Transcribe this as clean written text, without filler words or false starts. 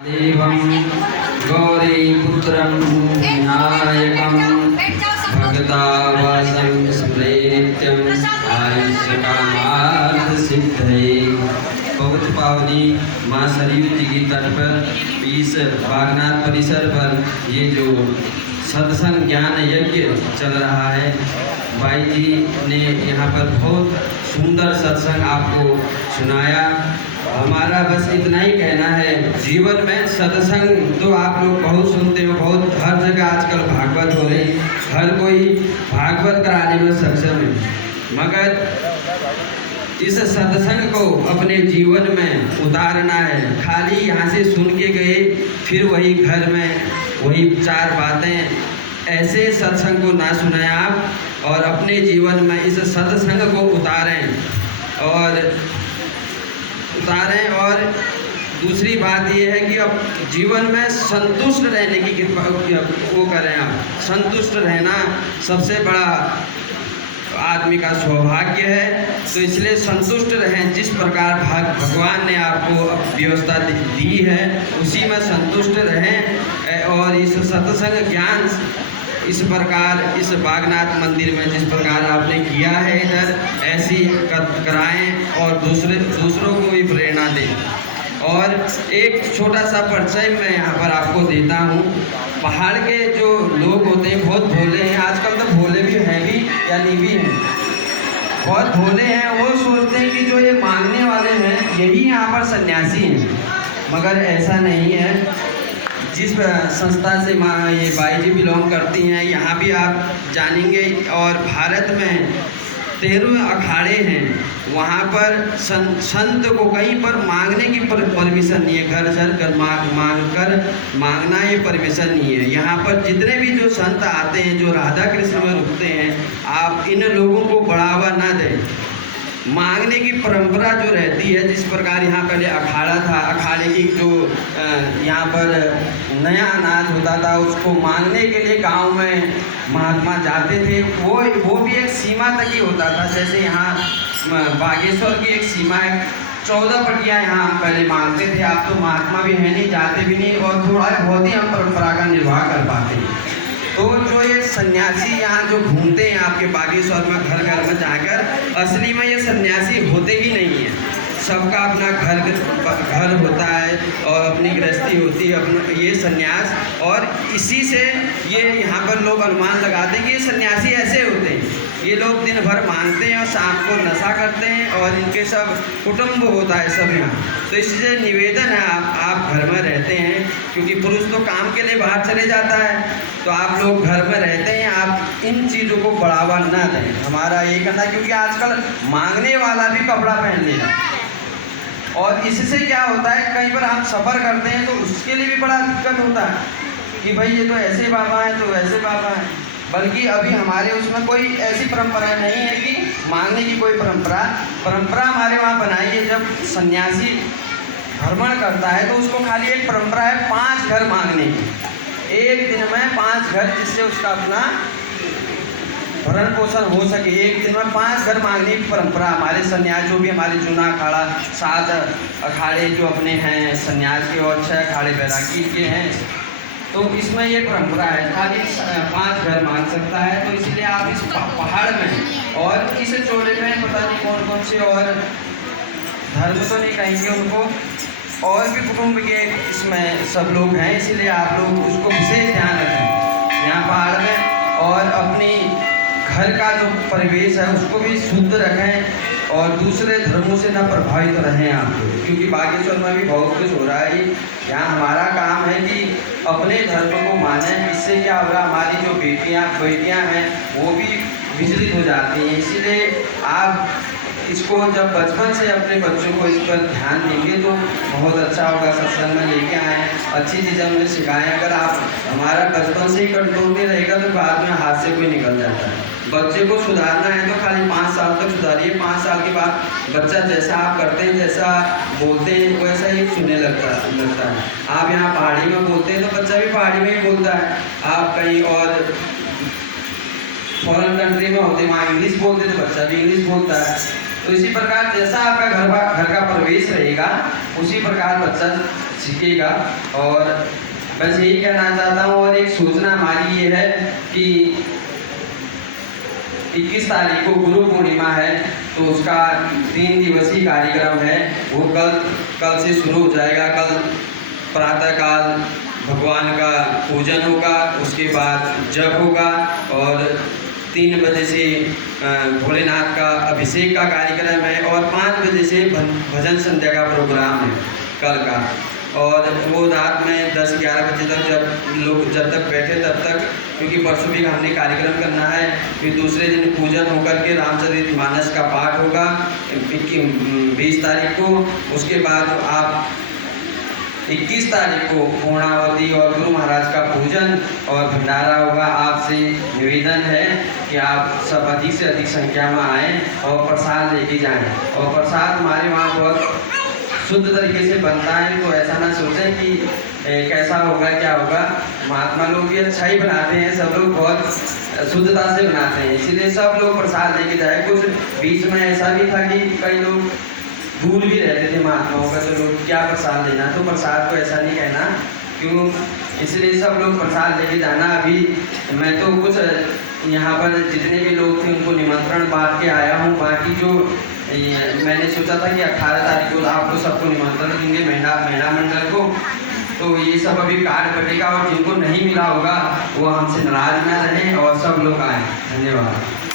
देवं गौरीपुत्रं विनायकं भगतावासं स्मरेत्यं आयुष्यकामार्थसिद्धये। बहुत पावनी माँ सरयू जी की तट पर इस बागनाथ परिसर पर ये जो सत्संग ज्ञान यज्ञ चल रहा है, भाई जी ने यहाँ पर बहुत सुंदर सत्संग आपको सुनाया। हमारा बस इतना ही कहना है, जीवन में सत्संग तो आप लोग बहुत सुनते हो, बहुत हर जगह आजकल भागवत हो रही, हर कोई भागवत कराने में सक्षम है, मगर इस सत्संग को अपने जीवन में उतारना है। खाली यहाँ से सुन के गए, फिर वही घर में वही चार बातें, ऐसे सत्संग को ना सुनाएं आप, और अपने जीवन में इस सत्संग को उतारें। और दूसरी बात ये है कि अब जीवन में संतुष्ट रहने की वो करें आप। संतुष्ट रहना सबसे बड़ा आदमी का सौभाग्य है, तो इसलिए संतुष्ट रहें। जिस प्रकार भगवान ने आपको व्यवस्था दी है उसी में संतुष्ट रहें, और इस सत्संग ज्ञान इस प्रकार इस बागनाथ मंदिर में जिस प्रकार आपने किया है इधर, ऐसी कराएं और दूसरों को भी प्रेरणा दें। और एक छोटा सा परिचय मैं यहाँ पर आपको देता हूँ। पहाड़ के जो लोग होते हैं बहुत भोले हैं, आजकल तो भोले भी हैं भी या नहीं भी हैं, बहुत भोले हैं। वो सोचते हैं कि जो ये मांगने वाले हैं यही यहाँ पर सन्यासी हैं, मगर ऐसा नहीं है। जिस संस्था से ये बाई जी बिलोंग करती हैं, यहाँ भी आप जानेंगे, और भारत में 13 अखाड़े हैं, वहाँ पर संत को कहीं पर मांगने की परमिशन नहीं है। घर चल कर मांगना ये परमिशन नहीं है। यहाँ पर जितने भी जो संत आते हैं, जो राधा कृष्ण में रुकते हैं, आप इन लोगों को बढ़ावा ना दें। मांगने की परंपरा जो रहती है, जिस प्रकार यहाँ पहले अखाड़ा था, अखाड़े की जो यहाँ पर नया अनाज होता था उसको मांगने के लिए गांव में महात्मा जाते थे। वो भी एक सीमा तक ही होता था। जैसे यहाँ बागेश्वर की एक सीमा है, 14 पटियाँ यहाँ हम पहले मांगते थे। आप तो महात्मा भी है नहीं, जाते भी नहीं, और थोड़ा बहुत ही हम परंपरा का निर्वाह कर पाते हैं। तो जो ये सन्यासी यहाँ जो घूमते हैं आपके बागेश्वर में घर घर में जाकर, असली में ये सन्यासी होते ही नहीं हैं। सबका अपना घर होता है और अपनी गृहस्थी होती है, अपना ये सन्यास। और इसी से ये यहाँ पर लोग अनुमान लगाते हैं कि ये सन्यासी ऐसे होते हैं। ये लोग दिन भर मांगते हैं और शाम को नशा करते हैं, और इनके सब कुटुंब होता है सब यहाँ। तो इसलिए निवेदन है, आप घर में रहते हैं, क्योंकि पुरुष तो काम के लिए बाहर चले जाता है, तो आप लोग घर में रहते हैं, आप इन चीज़ों को बढ़ावा ना दें। हमारा ये कहना, क्योंकि आजकल मांगने वाला भी कपड़ा पहन लेना, और इससे क्या होता है, कहीं पर हम सफ़र करते हैं तो उसके लिए भी बड़ा दिक्कत होता है कि भाई ये तो ऐसे बाबा हैं तो वैसे बाबा हैं। बल्कि अभी हमारे उसमें कोई ऐसी परंपरा नहीं है कि मांगने की कोई परंपरा हमारे वहाँ बनाई है। जब सन्यासी भ्रमण करता है तो उसको खाली एक परंपरा है 5 घर मांगने की, एक दिन में 5 घर, जिससे उसका अपना भरण पोषण हो सके। एक दिन में 5 घर मांगने की परंपरा हमारे सन्यास, जो भी हमारे जूना अखाड़ा, 7 अखाड़े जो अपने हैं सन्यास के, और 6 अखाड़े बैरागी के हैं, तो इसमें ये परंपरा है, खाली 5 घर मांग सकता है। तो इसलिए आप इस पहाड़ में और इस चोले में पता नहीं कौन कौन से और धर्म तो नहीं कहेंगे उनको, और भी कुटुंब के इसमें सब लोग हैं, इसीलिए आप लोग उसको विशेष ध्यान रखें यहाँ पहाड़ में। और अपनी घर का जो परिवेश है उसको भी शुद्ध रखें, और दूसरे धर्मों से ना प्रभावित रहें आप लोग, क्योंकि बागेश्वर में भी बहुत कुछ हो रहा है। यहाँ हमारा काम है कि अपने धर्म को मानें। इससे क्या होगा, हमारी जो बेटियाँ हैं वो भी विचलित हो जाती हैं। इसीलिए आप इसको जब बचपन से अपने बच्चों को इस पर ध्यान देंगे तो बहुत अच्छा होगा। सत्संग में लेके आएँ, अच्छी चीज़ें उन्हें सिखाएँ। अगर आप हमारा बचपन से ही कंट्रोल में रहेगा तो बाद में हाथ से कोई निकल जाता है। बच्चे को सुधारना है तो खाली 5 साल तक सुधारिए, 5 साल के बाद बच्चा जैसा आप करते हैं, जैसा बोलते हैं, वैसा ही सुनने लगता है। आप यहाँ पहाड़ी में बोलते हैं तो बच्चा भी पहाड़ी में ही बोलता है। आप कहीं और फॉरेन कंट्री में होते, वहाँ इंग्लिश बोलते तो बच्चा भी इंग्लिश बोलता है। तो इसी प्रकार जैसा आपका घर का परिवेश रहेगा उसी प्रकार बच्चा सीखेगा। और बस यही कहना चाहता हूँ। और एक सूचना हमारी ये है कि 21 तारीख को गुरु पूर्णिमा है, तो उसका 3 दिवसीय कार्यक्रम है, वो कल से शुरू हो जाएगा। कल प्रातःकाल भगवान का पूजन होगा, उसके बाद जप होगा और 3 बजे से भोलेनाथ का अभिषेक का कार्यक्रम है और 5 बजे से भजन संध्या का प्रोग्राम है कल का। और वो रात में 10-11 बजे तक जब तक बैठे तब तक, क्योंकि परसों भी हमने कार्यक्रम करना है। फिर दूसरे दिन पूजन होकर के रामचरितमानस का पाठ होगा 20 तारीख को। उसके बाद आप 21 तारीख को पूर्णावती और गुरु महाराज का पूजन और भंडारा होगा। आपसे निवेदन है कि आप सब अधिक से अधिक संख्या में आएँ और प्रसाद लेके जाएं। और प्रसाद हमारे वहाँ बहुत शुद्ध तरीके से बनता है, तो ऐसा ना सोचें कि कैसा होगा क्या होगा। महात्मा लोग भी अच्छा ही बनाते हैं, सब लोग बहुत शुद्धता से बनाते हैं, इसीलिए सब लोग प्रसाद लेके जाए। कुछ बीच में ऐसा भी था कि कई लोग भूल भी रहते थे महात्माओं का, तो लोग क्या प्रसाद लेना, तो प्रसाद को ऐसा नहीं कहना क्यों, इसलिए सब लोग प्रसाद लेके जाना। अभी मैं तो कुछ यहाँ पर जितने भी लोग थे उनको निमंत्रण बांट के आया हूँ। बाकी जो मैंने सोचा था कि 18 तारीख को आपको सबको निमंत्रण देंगे महिला मंडल को, तो ये सब अभी कार्ड बटेगा और जिनको नहीं मिला होगा वो हमसे नाराज ना रहें और सब लोग आएँ। धन्यवाद।